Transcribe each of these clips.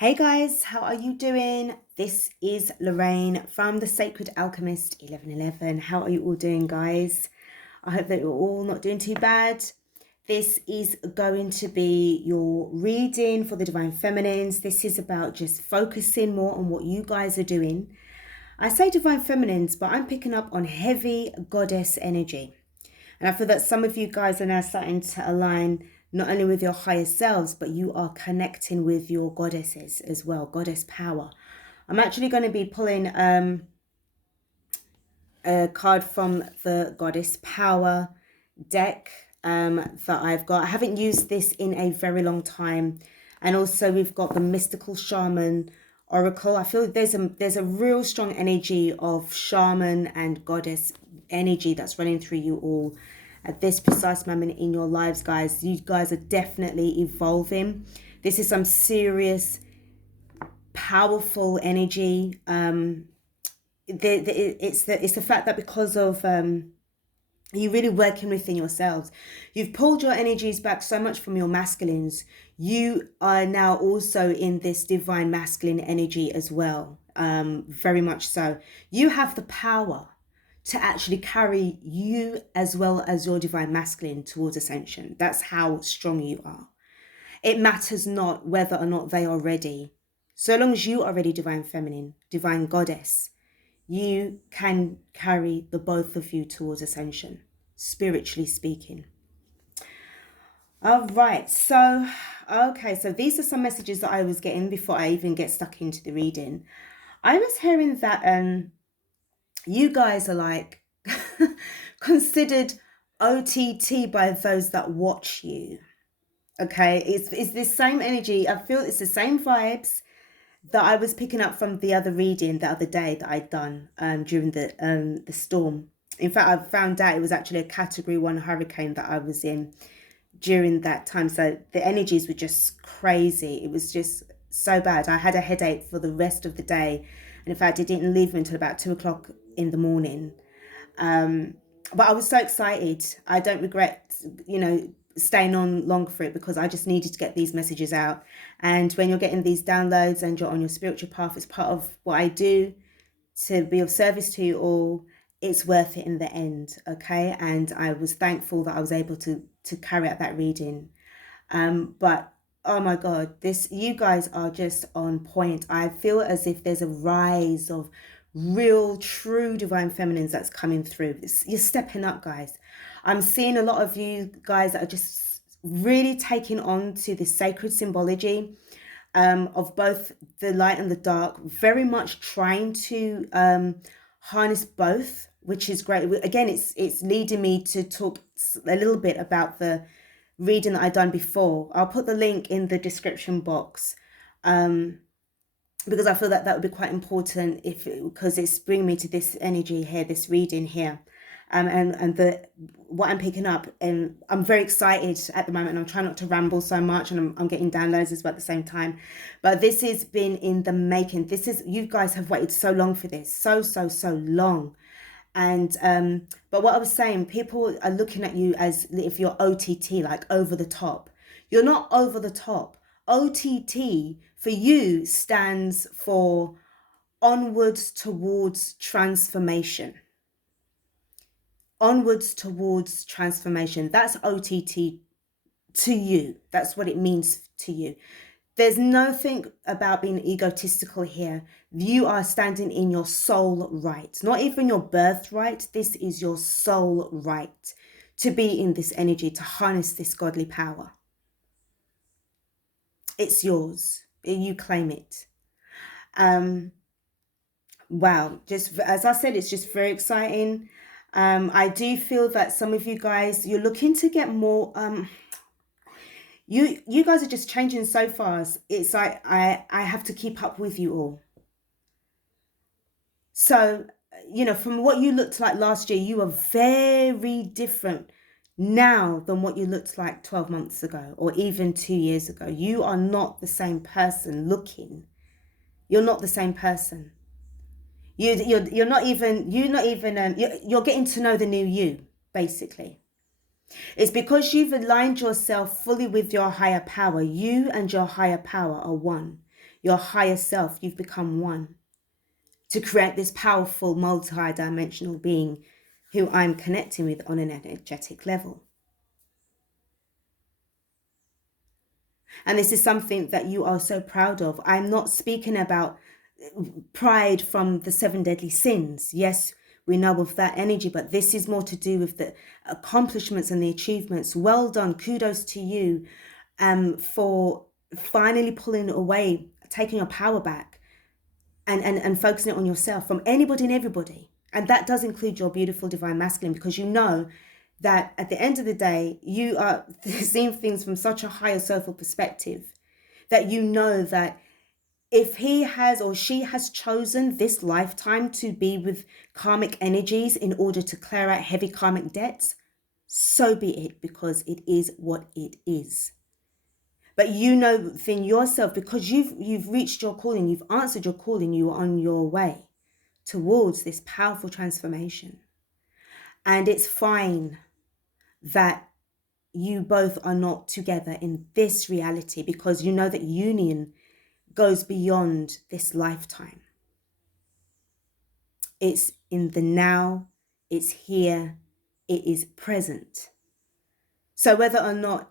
Hey guys, how are you doing? This is Lorraine from the Sacred Alchemist 1111. How are you all doing, guys? I hope that you're all not doing too bad. This is going to be your reading for the Divine Feminines. This is about just focusing more on what you guys are doing. I say Divine Feminines, but I'm picking up on heavy goddess energy. And I feel that some of you guys are now starting to align not only with your higher selves, but you are connecting with your goddesses as well, goddess power. I'm actually going to be pulling a card from the Goddess Power deck that I've got. I haven't used this in a very long time. And also we've got the Mystical Shaman Oracle. I feel there's a real strong energy of shaman and goddess energy that's running through you all at this precise moment in your lives, guys. You guys are definitely evolving. This is some serious, powerful energy. It's the fact that because of you're really working within yourselves, you've pulled your energies back so much from your masculines. You are now also in this divine masculine energy as well, very much so. You have the power to actually carry you as well as your divine masculine towards ascension. That's how strong you are. It matters not whether or not they are ready. So long as you are ready, divine feminine, divine goddess, you can carry the both of you towards ascension, spiritually speaking. All right, so these are some messages that I was getting before I even get stuck into the reading. I was hearing that you guys are like considered OTT by those that watch you. Okay, it's this same energy. I feel it's the same vibes that I was picking up from the other reading the other day that I'd done during the storm. In fact, I found out it was actually a Category 1 hurricane that I was in during that time. So the energies were just crazy. It was just so bad. I had a headache for the rest of the day. And in fact, it didn't leave me until about 2 o'clock in the morning. But I was so excited. I don't regret, staying on long for it, because I just needed to get these messages out. And when you're getting these downloads and you're on your spiritual path, it's part of what I do to be of service to you all. It's worth it in the end, okay? And I was thankful that I was able to carry out that reading. But oh my God, you guys are just on point. I feel as if there's a rise of real, true divine feminines that's coming through. You're stepping up, guys. I'm seeing a lot of you guys that are just really taking on to this sacred symbology of both the light and the dark, very much trying to harness both, which is great. Again, it's leading me to talk a little bit about the reading that I've done before. I'll put the link in the description box because I feel that would be quite important because it's bringing me to this energy here, this reading here. And what I'm picking up, and I'm very excited at the moment, and I'm trying not to ramble so much, and I'm getting downloads as well at the same time. But this has been in the making. You guys have waited so long for this, so long. And but what I was saying, people are looking at you as if you're OTT, like over the top. You're not over the top. OTT for you stands for onwards towards transformation. Onwards towards transformation. That's OTT to you. That's what it means to you. There's nothing about being egotistical here. You are standing in your soul right. Not even your birthright. This is your soul right to be in this energy, to harness this godly power. It's yours. You claim it. Wow. Just as I said, it's just very exciting. I do feel that some of you guys, you're looking to get more... You guys are just changing so fast. It's like I have to keep up with you all. So, from what you looked like last year, you are very different now than what you looked like 12 months ago or even 2 years ago. You are not the same person looking. You're not the same person. You're getting to know the new you, basically. It's because you've aligned yourself fully with your higher power. You and your higher power are one. your higher self, you've become one to create this powerful multi-dimensional being who I'm connecting with on an energetic level. And this is something that you are so proud of. I'm not speaking about pride from the 7 deadly sins. Yes, we know of that energy, but this is more to do with the accomplishments and the achievements. Well done. Kudos to you for finally pulling away, taking your power back and focusing it on yourself from anybody and everybody. And that does include your beautiful divine masculine, because you know that at the end of the day, you are seeing things from such a higher soulful perspective that you know that if he has or she has chosen this lifetime to be with karmic energies in order to clear out heavy karmic debts, so be it, because it is what it is. But you know within yourself, because you've reached your calling, you've answered your calling, you are on your way towards this powerful transformation. And it's fine that you both are not together in this reality, because you know that union goes beyond this lifetime. It's in the now, it's here, it is present. So whether or not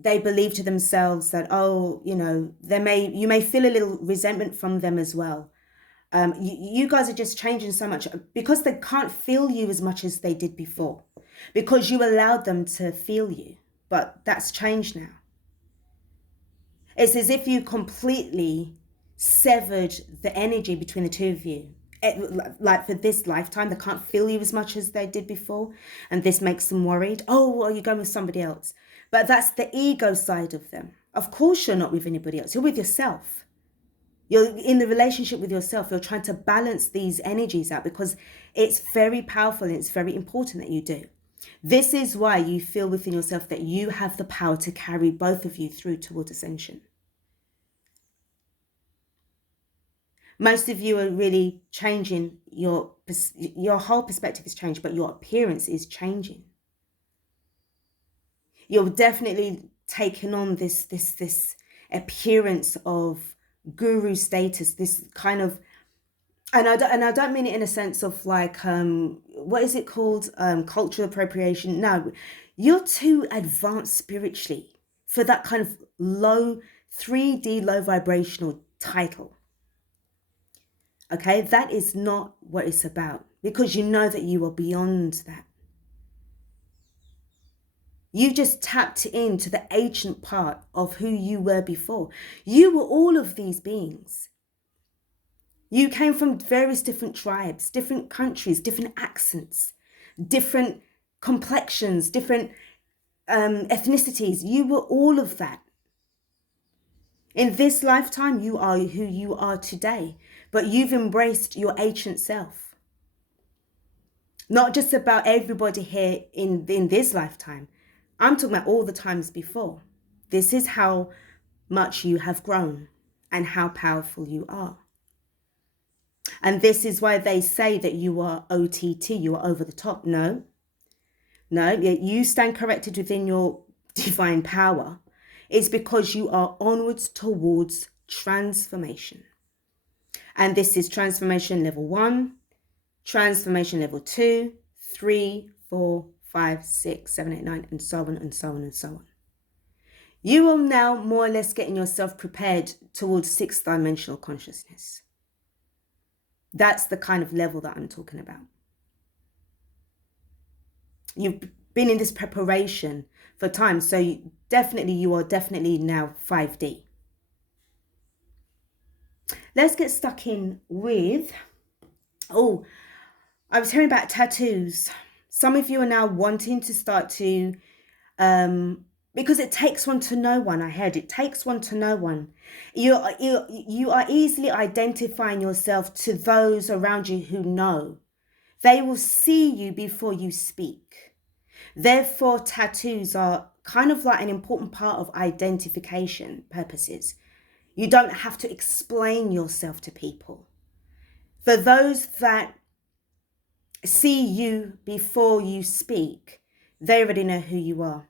they believe to themselves that, oh, you know, you may feel a little resentment from them as well. You guys are just changing so much because they can't feel you as much as they did before, because you allowed them to feel you, but that's changed now. It's as if you completely severed the energy between the two of you. Like for this lifetime, they can't feel you as much as they did before, and this makes them worried. Oh, are you going with somebody else? But that's the ego side of them. Of course you're not with anybody else. You're with yourself. You're in the relationship with yourself. You're trying to balance these energies out, because it's very powerful and it's very important that you do. This is why you feel within yourself that you have the power to carry both of you through towards ascension. Most of you are really changing, your whole perspective is changed, but your appearance is changing. You're definitely taking on this appearance of guru status, this kind of, and I don't mean it in a sense of like what is it called, cultural appropriation. No, you're too advanced spiritually for that kind of low 3D low vibrational title. Okay, that is not what it's about, because you know that you are beyond that. You just tapped into the ancient part of who you were before. You were all of these beings. You came from various different tribes, different countries, different accents, different complexions, different ethnicities. You were all of that. In this lifetime, you are who you are today, but you've embraced your ancient self. Not just about everybody here in this lifetime. I'm talking about all the times before. This is how much you have grown and how powerful you are. And this is why they say that you are OTT, you are over the top. No, you stand corrected within your divine power. It's because you are onwards towards transformation. And this is transformation level 1, transformation level 2, 3, 4, 5, 6, 7, 8, 9, and so on and so on and so on. You are now more or less getting yourself prepared towards 6th dimensional consciousness. That's the kind of level that I'm talking about. You've been in this preparation for time, so you are definitely now 5D. Let's get stuck in with, I was hearing about tattoos. Some of you are now wanting to start to, because it takes one to know one. I heard it takes one to know one. You are easily identifying yourself to those around you who know. They will see you before you speak. Therefore, tattoos are kind of like an important part of identification purposes. You don't have to explain yourself to people. For those that see you before you speak, they already know who you are.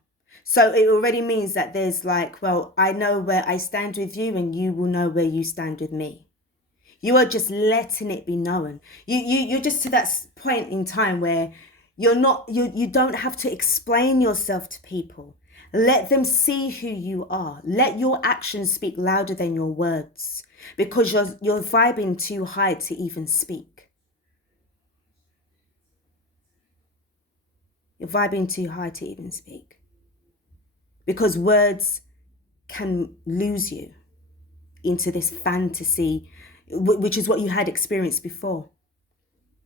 So it already means that there's like, well, I know where I stand with you and you will know where you stand with me. You are just letting it be known. You're just to that point in time where you don't have to explain yourself to people. Let them see who you are. Let your actions speak louder than your words, because you're vibing too high to even speak. You're vibing too high to even speak, because words can lose you into this fantasy, which is what you had experienced before.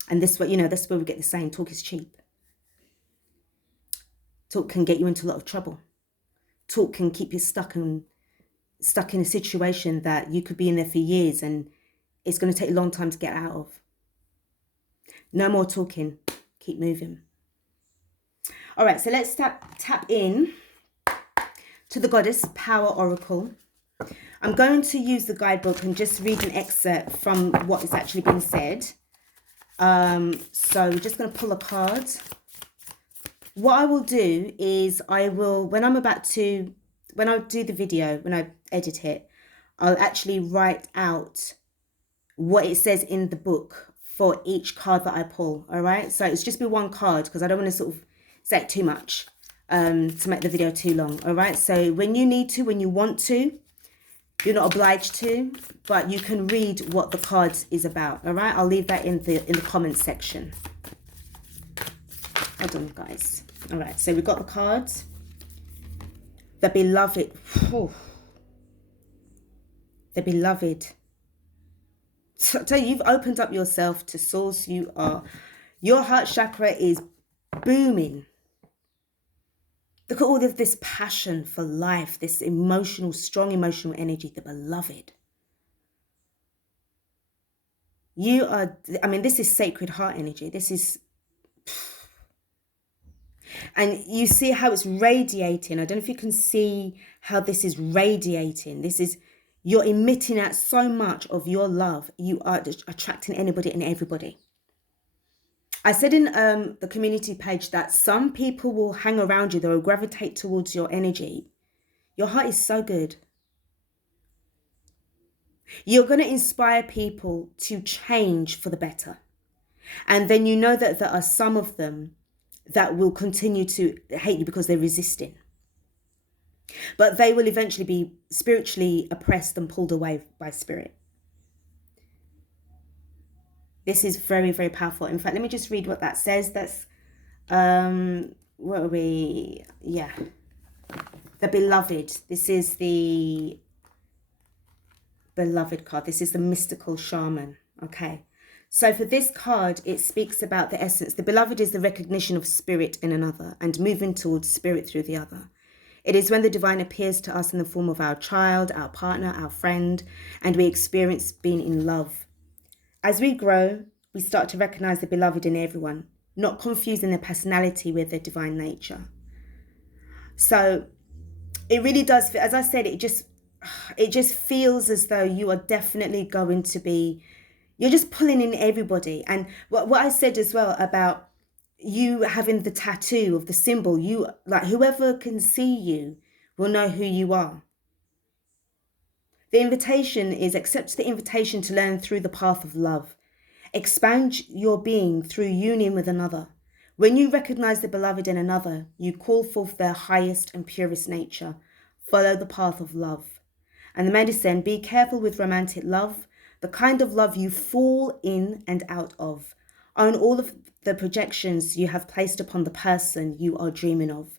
And this, that's where we get the saying, talk is cheap. Talk can get you into a lot of trouble. Talk can keep you stuck in a situation that you could be in there for years and it's going to take a long time to get out of. No more talking. Keep moving. All right, so let's tap in to the Goddess Power Oracle. I'm going to use the guidebook and just read an excerpt from what is actually being said. So we're just going to pull a card. What I will do is when I do the video, when I edit it, I'll actually write out what it says in the book for each card that I pull. All right. So it's just be one card because I don't want to sort of say it too much to make the video too long. All right. So when you need to, when you want to, you're not obliged to, but you can read what the card is about. All right. I'll leave that in the comments section. Hold on, guys. All right, so we've got the cards. The beloved. Whew. The beloved. So I tell you, you've opened up yourself to source. Your heart chakra is booming. Look at all of this passion for life, this strong emotional energy, the beloved. This is sacred heart energy. This is... And you see how it's radiating. I don't know if you can see how this is radiating. You're emitting out so much of your love. You are attracting anybody and everybody. I said in the community page that some people will hang around you. They will gravitate towards your energy. Your heart is so good. You're going to inspire people to change for the better. And then you know that there are some of them that will continue to hate you because they're resisting. But they will eventually be spiritually oppressed and pulled away by spirit. This is very, very powerful. In fact, let me just read what that says. That's, what are we? Yeah. The beloved. This is the beloved card. This is the mystical shaman. Okay. So for this card, it speaks about the essence. The beloved is the recognition of spirit in another and moving towards spirit through the other. It is when the divine appears to us in the form of our child, our partner, our friend, and we experience being in love. As we grow, we start to recognize the beloved in everyone, not confusing their personality with their divine nature. So it really does, as I said, it just feels as though you are definitely going to be... You're just pulling in everybody. And what I said as well about you having the tattoo of the symbol, whoever can see you will know who you are. The invitation is accept the invitation to learn through the path of love. Expand your being through union with another. When you recognize the beloved in another, you call forth their highest and purest nature. Follow the path of love. And the medicine, be careful with romantic love. The kind of love you fall in and out of. Own all of the projections you have placed upon the person you are dreaming of.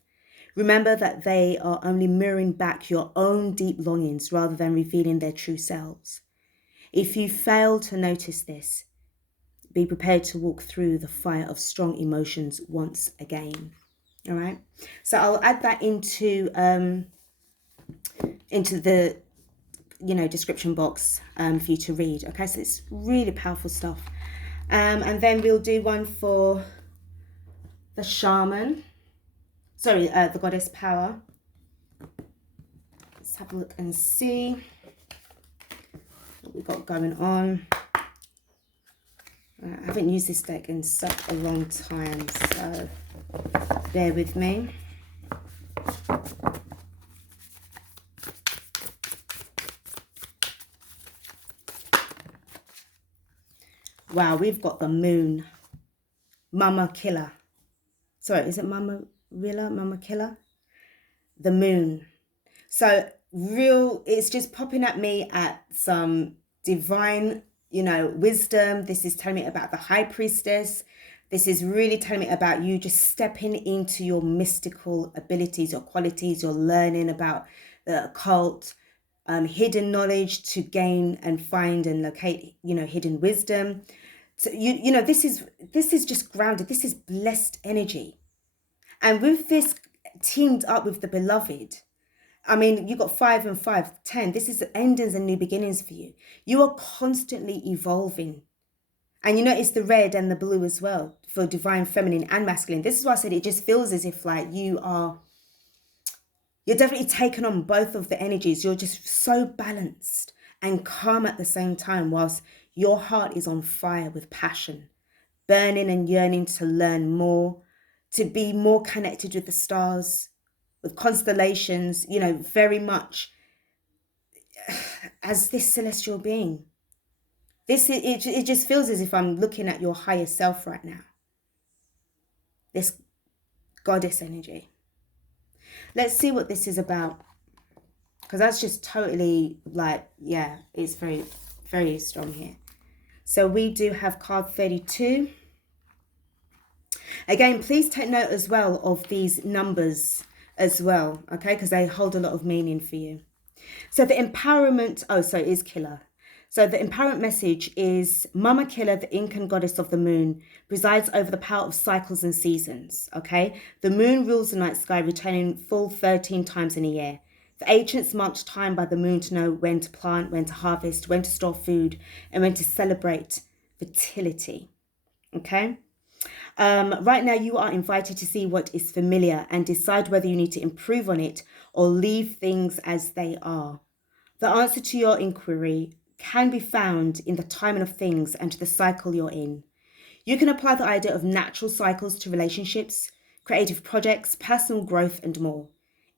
Remember that they are only mirroring back your own deep longings rather than revealing their true selves. If you fail to notice this, be prepared to walk through the fire of strong emotions once again. All right. So I'll add that into the description box for you to read. Okay, so it's really powerful stuff. And then we'll do one for the shaman. Sorry, the goddess power. Let's have a look and see what we've got going on. I haven't used this deck in such a long time, so bear with me. Wow, we've got the moon. Mama killer. Sorry, is it Mama Rilla? Mama killer? The moon. So it's just popping at me at some divine, wisdom. This is telling me about the high priestess. This is really telling me about you just stepping into your mystical abilities, your qualities, your learning about the occult, hidden knowledge to gain and find and locate, hidden wisdom. So this is just grounded. This is blessed energy. And with this teamed up with the beloved, I mean, you got 5 and 5, 10. This is endings and new beginnings for you. You are constantly evolving. And you notice the red and the blue as well for divine feminine and masculine. This is why I said it just feels as if like you're definitely taking on both of the energies. You're just so balanced and calm at the same time, whilst your heart is on fire with passion, burning and yearning to learn more, to be more connected with the stars, with constellations, very much as this celestial being. It just feels as if I'm looking at your higher self right now. This goddess energy. Let's see what this is about. Because that's just totally like, yeah, it's very, very strong here. So we do have card 32. Again, please take note as well of these numbers as well, okay? Because they hold a lot of meaning for you. So the empowerment, it is killer. So the empowerment message is Mama Killer, the Incan goddess of the moon, presides over the power of cycles and seasons, okay? The moon rules the night sky, returning full 13 times in a year. The ancients marked time by the moon to know when to plant, when to harvest, when to store food, and when to celebrate fertility, okay? Right now, you are invited to see what is familiar and decide whether you need to improve on it or leave things as they are. The answer to your inquiry can be found in the timing of things and the cycle you're in. You can apply the idea of natural cycles to relationships, creative projects, personal growth, and more.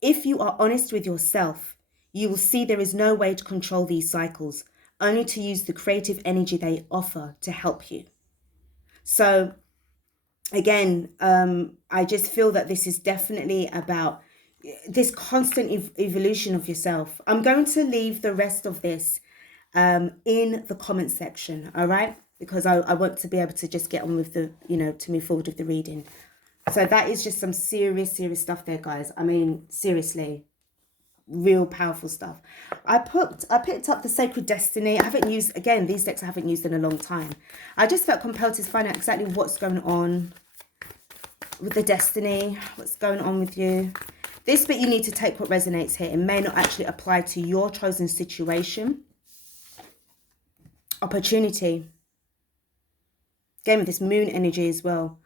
If you are honest with yourself, you will see there is no way to control these cycles, only to use the creative energy they offer to help you. So again, I just feel that this is definitely about this constant evolution of yourself. I'm going to leave the rest of this in the comment section, all right? Because I want to be able to just get on with the, to move forward with the reading. So that is just some serious stuff there, guys. I mean, seriously, real powerful stuff. I picked up the Sacred Destiny. I haven't used, again, these decks I haven't used in a long time. I just felt compelled to find out exactly what's going on with the Destiny, what's going on with you. This bit you need to take what resonates here. It may not actually apply to your chosen situation. Opportunity. Again, with this moon energy as well.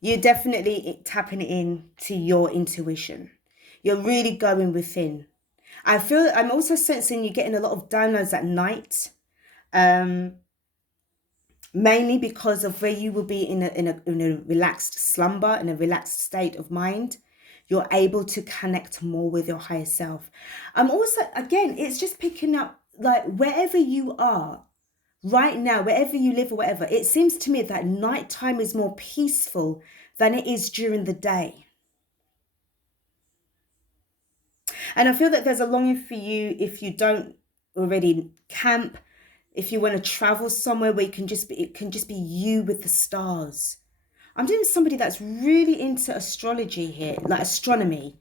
You're definitely tapping in to your intuition. You're really going within. I'm also sensing you're getting a lot of downloads at night. Mainly because of where you will be in a relaxed slumber, in a relaxed state of mind. You're able to connect more with your higher self. I'm also, again, it's just picking up, like, wherever you are right now, wherever you live or whatever, it seems to me that nighttime is more peaceful than it is during the day. And I feel that there's a longing for you, if you don't already camp, if you want to travel somewhere where it can just be you with the stars. I'm doing somebody that's really into astrology here, like astronomy.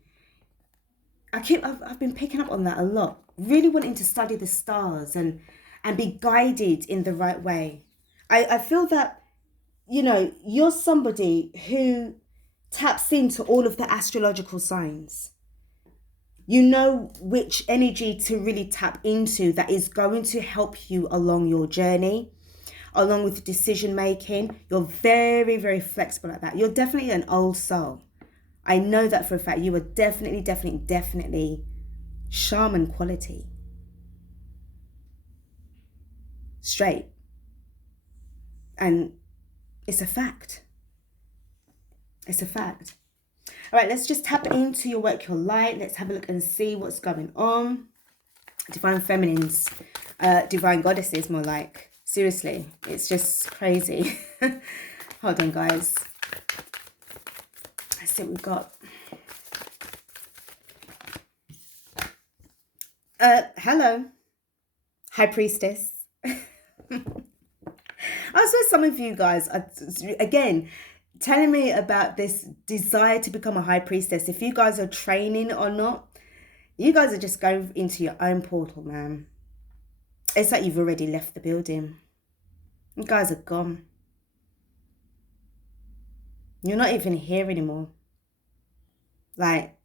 I've been picking up on that a lot. Really wanting to study the stars and be guided in the right way. I feel that, you're somebody who taps into all of the astrological signs. You know which energy to really tap into that is going to help you along your journey, along with decision making. You're very, very flexible at that. You're definitely an old soul. I know that for a fact. You are definitely shaman quality. Straight. And it's a fact. It's a fact. All right, let's just tap into your work, your light. Let's have a look and see what's going on. Divine Feminines. Divine goddesses, more like. Seriously, it's just crazy. Hold on, guys. Let's see what we've got. Hello, High Priestess. I swear some of you guys are, again, telling me about this desire to become a High Priestess. If you guys are training or not, you guys are just going into your own portal, man. It's like you've already left the building. You guys are gone. You're not even here anymore. Like,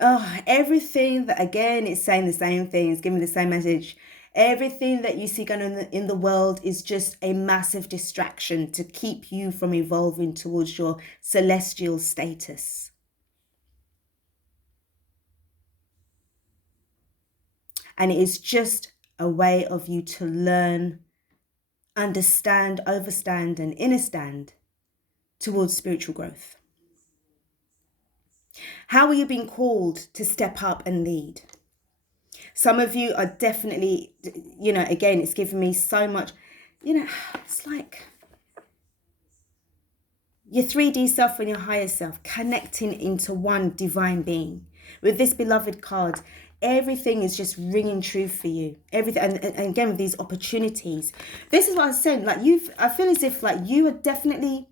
oh, everything that, again, it's saying the same thing. It's giving the same message. Everything that you see going on in the world is just a massive distraction to keep you from evolving towards your celestial status. And it is just a way of you to learn, understand, overstand, and innerstand towards spiritual growth. How are you being called to step up and lead? Some of you are definitely, you know, again, it's given me so much, you know, it's like your 3D self and your higher self connecting into one divine being. With this beloved card, everything is just ringing true for you. Everything, and again, with these opportunities. This is what I was saying, like I feel as if like you are definitely,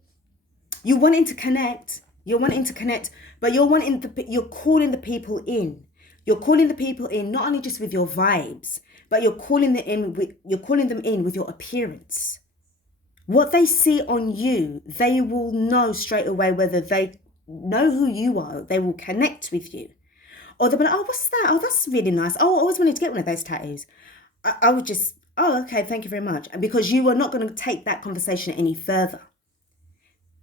you're wanting to connect, but you're calling the people in. You're calling the people in, not only just with your vibes, but you're calling them in with your appearance. What they see on you, they will know straight away whether they know who you are. They will connect with you. Or they'll be like, oh, what's that? Oh, that's really nice. Oh, I always wanted to get one of those tattoos. I would just, oh, okay, thank you very much. And because you are not going to take that conversation any further.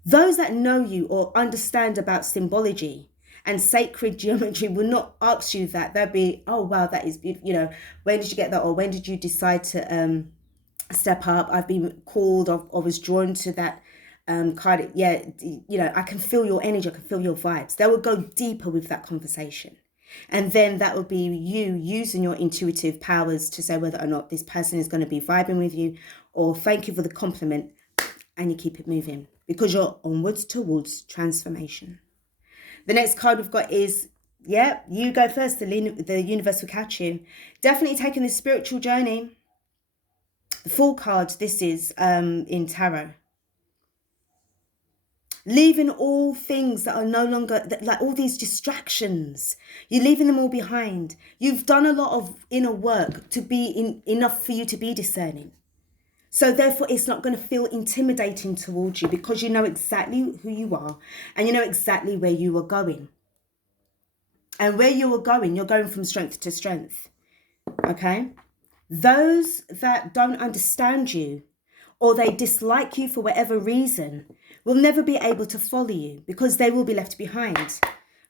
Those that know you or understand about symbology and sacred geometry will not ask you that. They'll be, oh, wow, that is beautiful. You know, when did you get that? Or when did you decide to step up? I've been called or was drawn to that card. Yeah, you know, I can feel your energy. I can feel your vibes. They will go deeper with that conversation. And then that will be you using your intuitive powers to say whether or not this person is going to be vibing with you, or thank you for the compliment, and you keep it moving because you're onwards towards transformation. The next card we've got is, yeah, you go first. The universe will catch you. Definitely taking this spiritual journey. The Fool card, this is in tarot. Leaving all things that are no longer, like all these distractions, you're leaving them all behind. You've done a lot of inner work to be enough for you to be discerning. So therefore, it's not going to feel intimidating towards you because you know exactly who you are and you know exactly where you are going. And where you are going, you're going from strength to strength. Okay? Those that don't understand you or they dislike you for whatever reason will never be able to follow you because they will be left behind.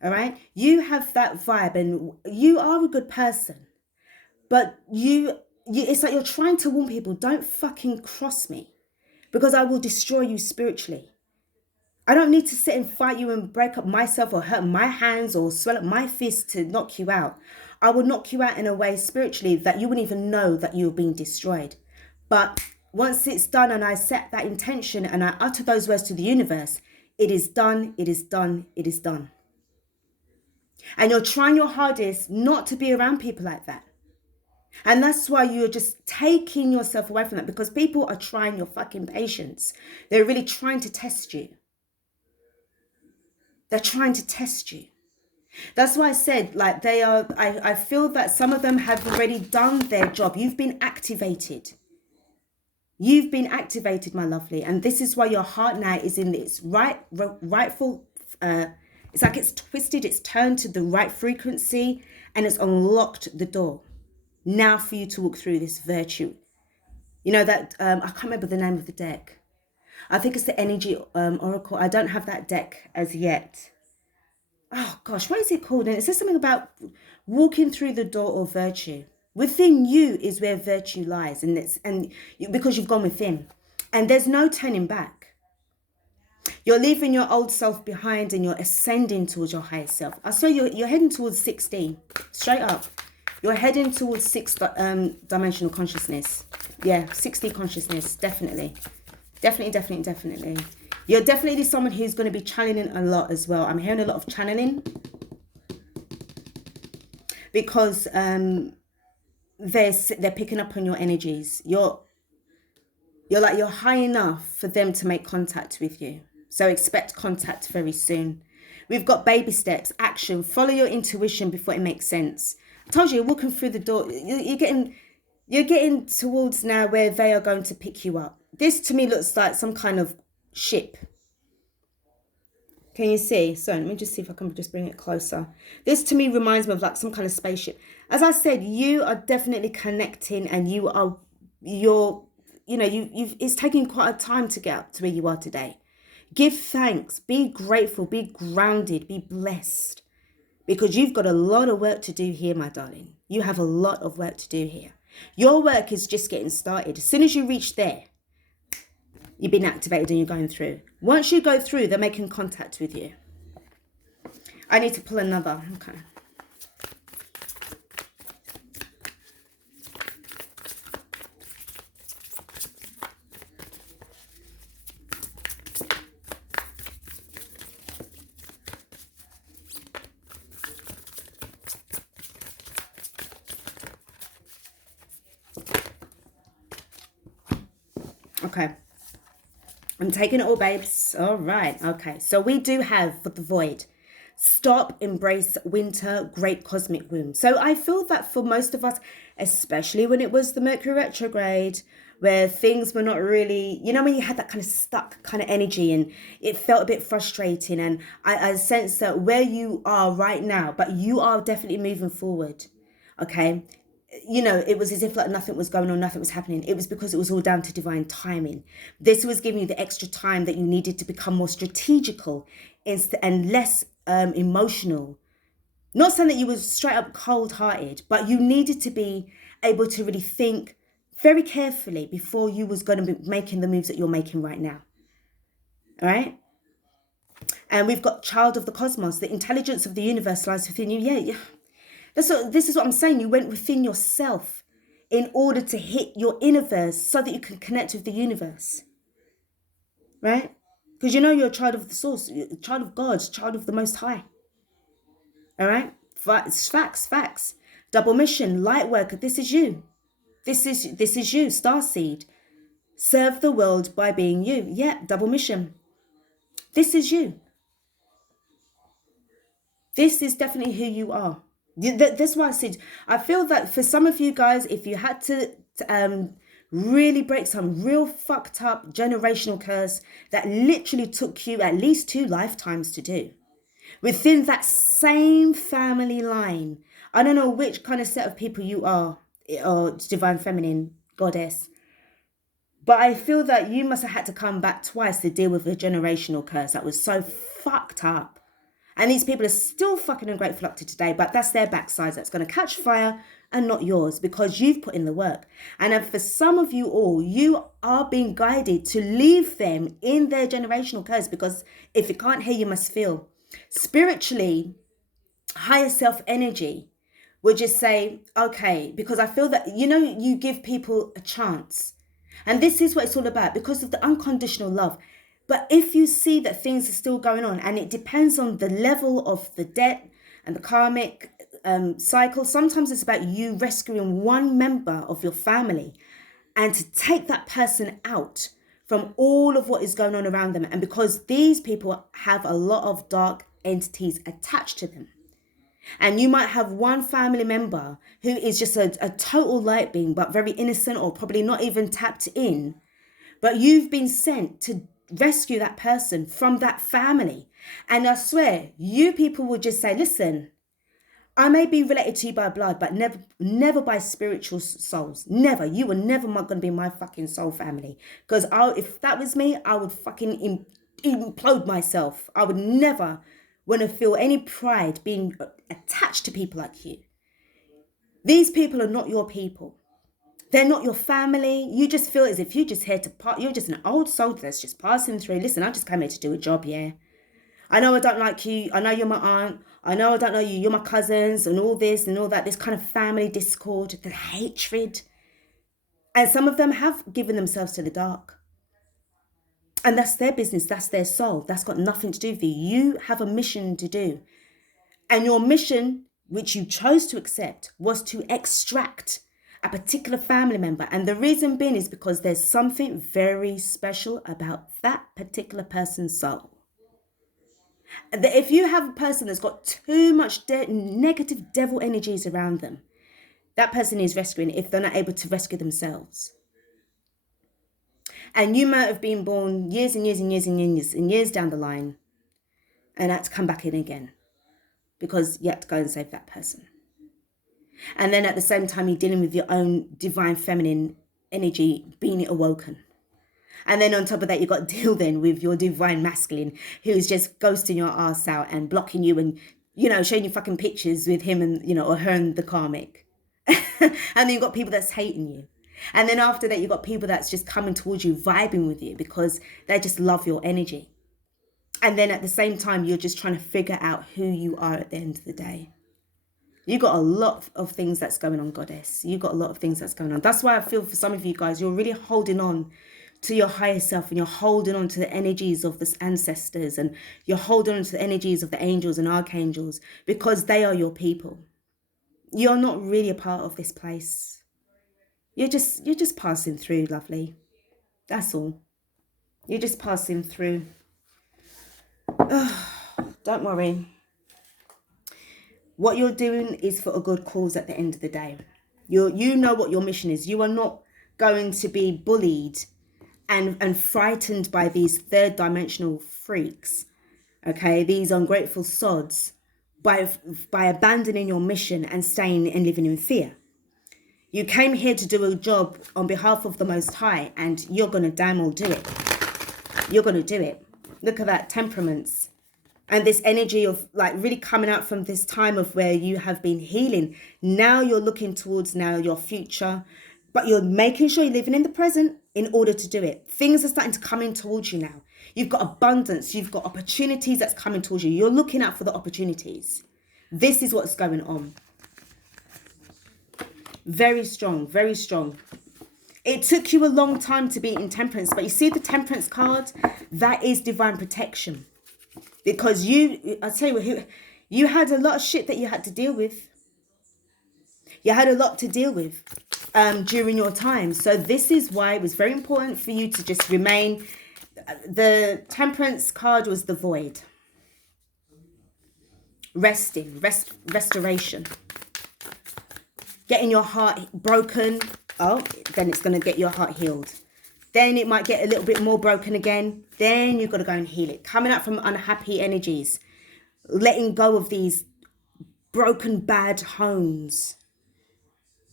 All right? You have that vibe and you are a good person. But it's like you're trying to warn people, don't fucking cross me because I will destroy you spiritually. I don't need to sit and fight you and break up myself or hurt my hands or swell up my fist to knock you out. I will knock you out in a way spiritually that you wouldn't even know that you're being destroyed. But once it's done and I set that intention and I utter those words to the universe, it is done, it is done, it is done. And you're trying your hardest not to be around people like that. And that's why you're just taking yourself away from that because people are trying your fucking patience. They're really trying to test you. They're trying to test you. That's why I said, like, they are, I feel that some of them have already done their job. You've been activated. You've been activated, my lovely. And this is why your heart now is in its rightful, it's like it's twisted, it's turned to the right frequency and it's unlocked the door. Now for you to walk through this virtue. You know that, I can't remember the name of the deck. I think it's the Energy Oracle. I don't have that deck as yet. Oh gosh, what is it called? And it says something about walking through the door of virtue. Within you is where virtue lies, because you've gone within, and there's no turning back. You're leaving your old self behind, and you're ascending towards your higher self. I saw you're heading towards 16, straight up. You're heading towards sixth dimensional consciousness. Yeah, 6D consciousness, definitely. Definitely. You're definitely someone who's going to be channeling a lot as well. I'm hearing a lot of channeling. Because they're picking up on your energies. You're high enough for them to make contact with you. So expect contact very soon. We've got baby steps, action, follow your intuition before it makes sense. I told you, you're walking through the door. You're getting towards now where they are going to pick you up. This to me looks like some kind of ship. Can you see? So let me just see if I can just bring it closer. This to me reminds me of like some kind of spaceship. As I said, you are definitely connecting, and it's taking quite a time to get up to where you are today. Give thanks, be grateful, be grounded, be blessed, because you've got a lot of work to do here, my darling. You have a lot of work to do here. Your work is just getting started. As soon as you reach there, you've been activated and you're going through. Once you go through, they're making contact with you. I need to pull another. Okay. Okay. I'm taking it all, babes. All right. Okay. So we do have for the void. Stop, embrace winter, great cosmic womb. So I feel that for most of us, especially when it was the Mercury retrograde, where things were not really, when you had that kind of stuck kind of energy and it felt a bit frustrating. And I sense that where you are right now, but you are definitely moving forward. Okay. It was as if like nothing was going on, nothing was happening. It was because it was all down to divine timing. This was giving you the extra time that you needed to become more strategical and less emotional. Not saying that you were straight up cold-hearted, but you needed to be able to really think very carefully before you was going to be making the moves that you're making right now. All right? And we've got child of the cosmos. The intelligence of the universe lies within you. Yeah. This is what I'm saying. You went within yourself in order to hit your inner verse so that you can connect with the universe. Right? Because you're a child of the source, a child of God, child of the Most High. All right? Facts. Double mission, light worker, this is you. This is you, Starseed. Serve the world by being you. Yeah, double mission. This is you. This is definitely who you are. That's why I said, I feel that for some of you guys, if you had to really break some real fucked up generational curse that literally took you at least 2 lifetimes to do, within that same family line, I don't know which kind of set of people you are, or divine feminine goddess, but I feel that you must have had to come back twice to deal with a generational curse that was so fucked up. And these people are still fucking ungrateful up to today, but that's their backside that's going to catch fire and not yours, because you've put in the work. And for some of you all, you are being guided to leave them in their generational curse, because if you can't hear, you must feel. Spiritually, higher self energy would just say, okay, because I feel that, you give people a chance. And this is what it's all about, because of the unconditional love. But if you see that things are still going on, and it depends on the level of the debt and the karmic cycle, sometimes it's about you rescuing one member of your family and to take that person out from all of what is going on around them. And because these people have a lot of dark entities attached to them. And you might have one family member who is just a total light being, but very innocent, or probably not even tapped in. But you've been sent to rescue that person from that family. And I swear, you people will just say, listen, I may be related to you by blood, but never by spiritual souls. Never. You were never going to be my fucking soul family. Because if that was me, I would fucking implode myself. I would never want to feel any pride being attached to people like you. These people are not your people. They're not your family. You just feel as if you're just here to part. You're just an old soul that's just passing through. Listen, I just came here to do a job, yeah. I know I don't like you. I know you're my aunt. I know I don't know you, you're my cousins and all this and all that, this kind of family discord, the hatred. And some of them have given themselves to the dark. And that's their business, that's their soul. That's got nothing to do with you. You have a mission to do. And your mission, which you chose to accept, was to extract a particular family member. And the reason being is because there's something very special about that particular person's soul. That if you have a person that's got too much negative devil energies around them, that person is rescuing if they're not able to rescue themselves. And you might have been born years and years and years and years and years down the line and had to come back in again because you had to go and save that person. And then at the same time, you're dealing with your own divine feminine energy being awoken. And then on top of that, you've got to deal then with your divine masculine who's just ghosting your ass out and blocking you and, you know, showing you fucking pictures with him and, you know, or her and the karmic. And then you've got people that's hating you. And then after that, you've got people that's just coming towards you, vibing with you because they just love your energy. And then at the same time, you're just trying to figure out who you are at the end of the day. You got a lot of things that's going on, goddess. You got a lot of things that's going on. That's why I feel for some of you guys, you're really holding on to your higher self and you're holding on to the energies of the ancestors and you're holding on to the energies of the angels and archangels because they are your people. You're not really a part of this place. You're just passing through, lovely. That's all. You're just passing through. Oh, don't worry. What you're doing is for a good cause at the end of the day. You know what your mission is. You are not going to be bullied and frightened by these third dimensional freaks. Okay, these ungrateful sods by abandoning your mission and staying and living in fear. You came here to do a job on behalf of the Most High and you're going to damn well do it. You're going to do it. Look at that, temperaments. And this energy of like really coming out from this time of where you have been healing. Now you're looking towards now your future, but you're making sure you're living in the present in order to do it. Things are starting to come in towards you now. You've got abundance. You've got opportunities that's coming towards you. You're looking out for the opportunities. This is what's going on. Very strong, very strong. It took you a long time to be in temperance, but you see the temperance card? That is divine protection. Because I tell you, you had a lot of shit that you had to deal with. You had a lot to deal with during your time. So this is why it was very important for you to just remain. The temperance card was the void. Restoration. Getting your heart broken. Oh, then it's going to get your heart healed. Then it might get a little bit more broken again. Then you've got to go and heal it. Coming out from unhappy energies. Letting go of these broken, bad homes.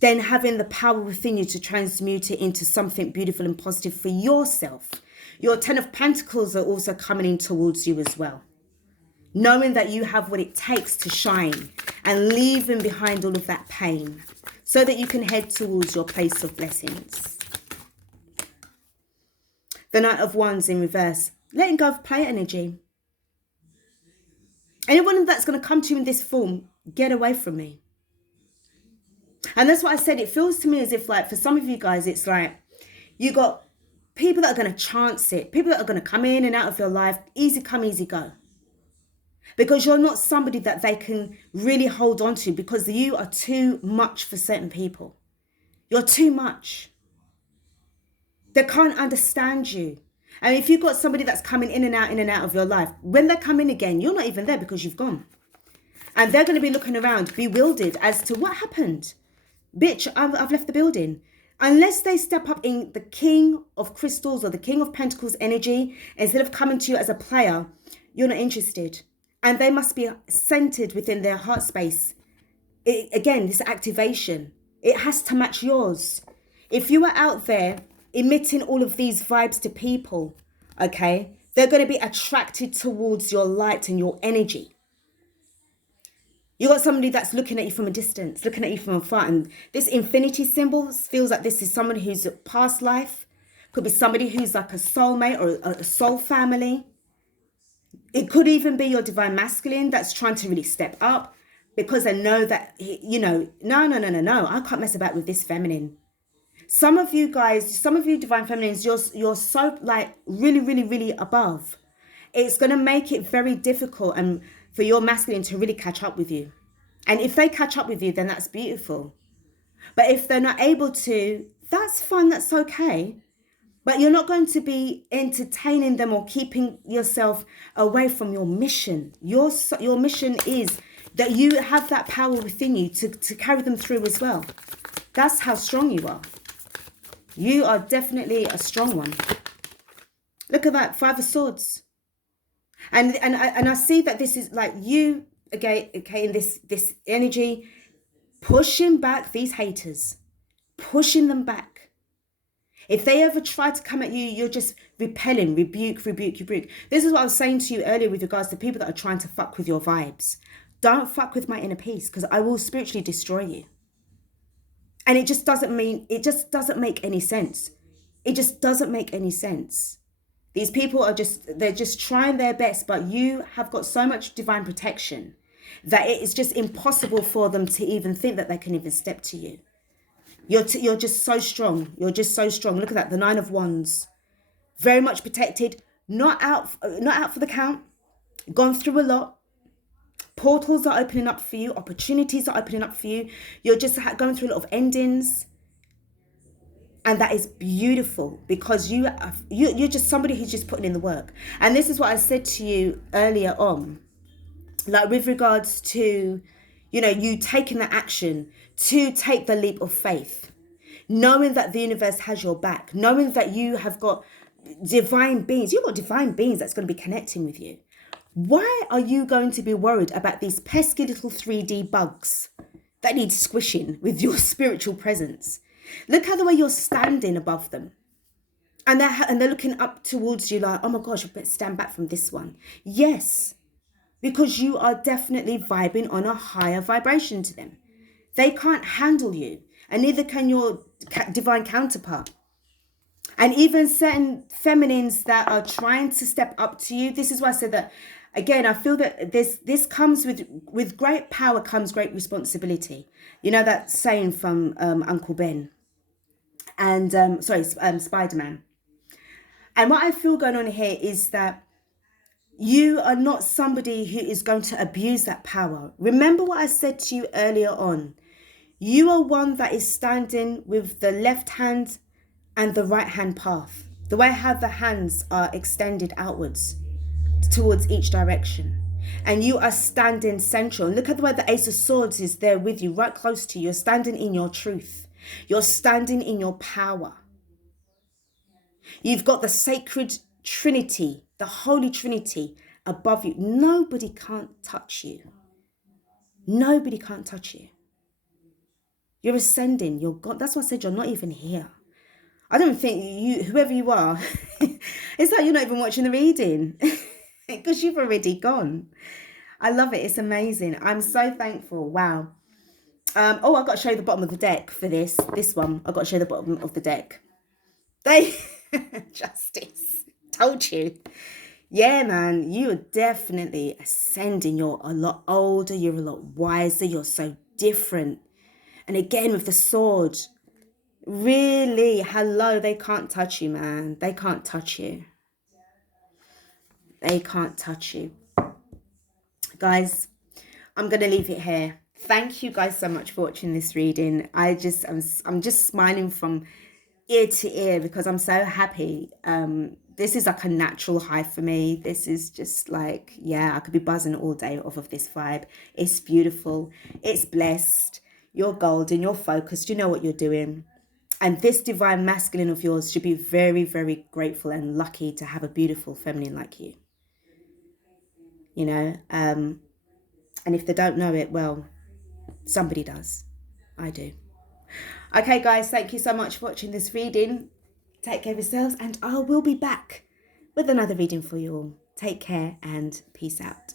Then having the power within you to transmute it into something beautiful and positive for yourself. Your 10 of Pentacles are also coming in towards you as well. Knowing that you have what it takes to shine and leaving behind all of that pain so that you can head towards your place of blessings. The Knight of Wands in reverse, letting go of play energy. Anyone that's going to come to you in this form, get away from me. And that's what I said. It feels to me as if like for some of you guys, it's like you got people that are going to chance it. People that are going to come in and out of your life. Easy come, easy go. Because you're not somebody that they can really hold on to because you are too much for certain people. You're too much. They can't understand you. And if you've got somebody that's coming in and out of your life, when they come in again, you're not even there because you've gone. And they're going to be looking around, bewildered as to what happened. Bitch, I've left the building. Unless they step up in the King of Crystals or the King of Pentacles energy, instead of coming to you as a player, you're not interested. And they must be centered within their heart space. Again, this activation, it has to match yours. If you are out there emitting all of these vibes to people, okay, they're going to be attracted towards your light and your energy. You got somebody that's looking at you from a distance, looking at you from afar. And this infinity symbol feels like this is someone who's a past life. Could be somebody who's like a soulmate or a soul family. It could even be your divine masculine that's trying to really step up because they know that, you know, no, I can't mess about with this feminine. Some of you guys, some of you divine feminines, you're so like really above. It's going to make it very difficult and for your masculine to really catch up with you. And if they catch up with you, then that's beautiful. But if they're not able to, that's fine, that's okay. But you're not going to be entertaining them or keeping yourself away from your mission. Your mission is that you have that power within you to carry them through as well. That's how strong you are. You are definitely a strong one. Look at that, 5 of Swords. And I see that this is like you, okay, in this energy, pushing back these haters, pushing them back. If they ever try to come at you, you're just repelling, rebuke. This is what I was saying to you earlier with regards to people that are trying to fuck with your vibes. Don't fuck with my inner peace because I will spiritually destroy you. And it just doesn't make any sense. It just doesn't make any sense. These people they're just trying their best, but you have got so much divine protection that it is just impossible for them to even think that they can even step to you. You're just so strong. You're just so strong. Look at that, the 9 of Wands. Very much protected, not out for the count, gone through a lot. Portals are opening up for you, opportunities are opening up for you. You're just going through a lot of endings. And that is beautiful because you're just somebody who's just putting in the work. And this is what I said to you earlier on, like with regards to, you know, you taking the action to take the leap of faith, knowing that the universe has your back, knowing that you have got divine beings. You've got divine beings that's going to be connecting with you. Why are you going to be worried about these pesky little 3D bugs that need squishing with your spiritual presence? Look how the way you're standing above them. And they're looking up towards you like, oh my gosh, I better stand back from this one. Yes, because you are definitely vibing on a higher vibration to them. They can't handle you, and neither can your divine counterpart. And even certain feminines that are trying to step up to you, this is why I said that, again, I feel that this comes with great power comes great responsibility. You know that saying from Uncle Ben and Spider-Man. And what I feel going on here is that you are not somebody who is going to abuse that power. Remember what I said to you earlier on. You are one that is standing with the left hand and the right hand path. The way how the hands are extended outwards towards each direction. And you are standing central. And look at the way the Ace of Swords is there with you, right close to you. You're standing in your truth. You're standing in your power. You've got the sacred Trinity, the Holy Trinity above you. Nobody can't touch you. Nobody can't touch you. You're ascending. You're God. That's why I said you're not even here. I don't think you, whoever you are, it's like you're not even watching the reading because you've already gone. I love it. It's amazing. I'm so thankful. Wow. I've got to show you the bottom of the deck for this one. I've got to show you the bottom of the deck. Justice. Told you. Yeah, man, you are definitely ascending. You're a lot older. You're a lot wiser. You're so different. And again, with the sword, really, hello, they can't touch you, man. They can't touch you. They can't touch you. Guys, I'm going to leave it here. Thank you guys so much for watching this reading. I'm just smiling from ear to ear because I'm so happy. This is like a natural high for me. This is just like, yeah, I could be buzzing all day off of this vibe. It's beautiful. It's blessed. You're golden. You're focused. You know what you're doing. And this divine masculine of yours should be very, very grateful and lucky to have a beautiful feminine like you. You know, and if they don't know it, well, somebody does. I do. Okay, guys, thank you so much for watching this reading. Take care of yourselves, and I will be back with another reading for you all. Take care and peace out.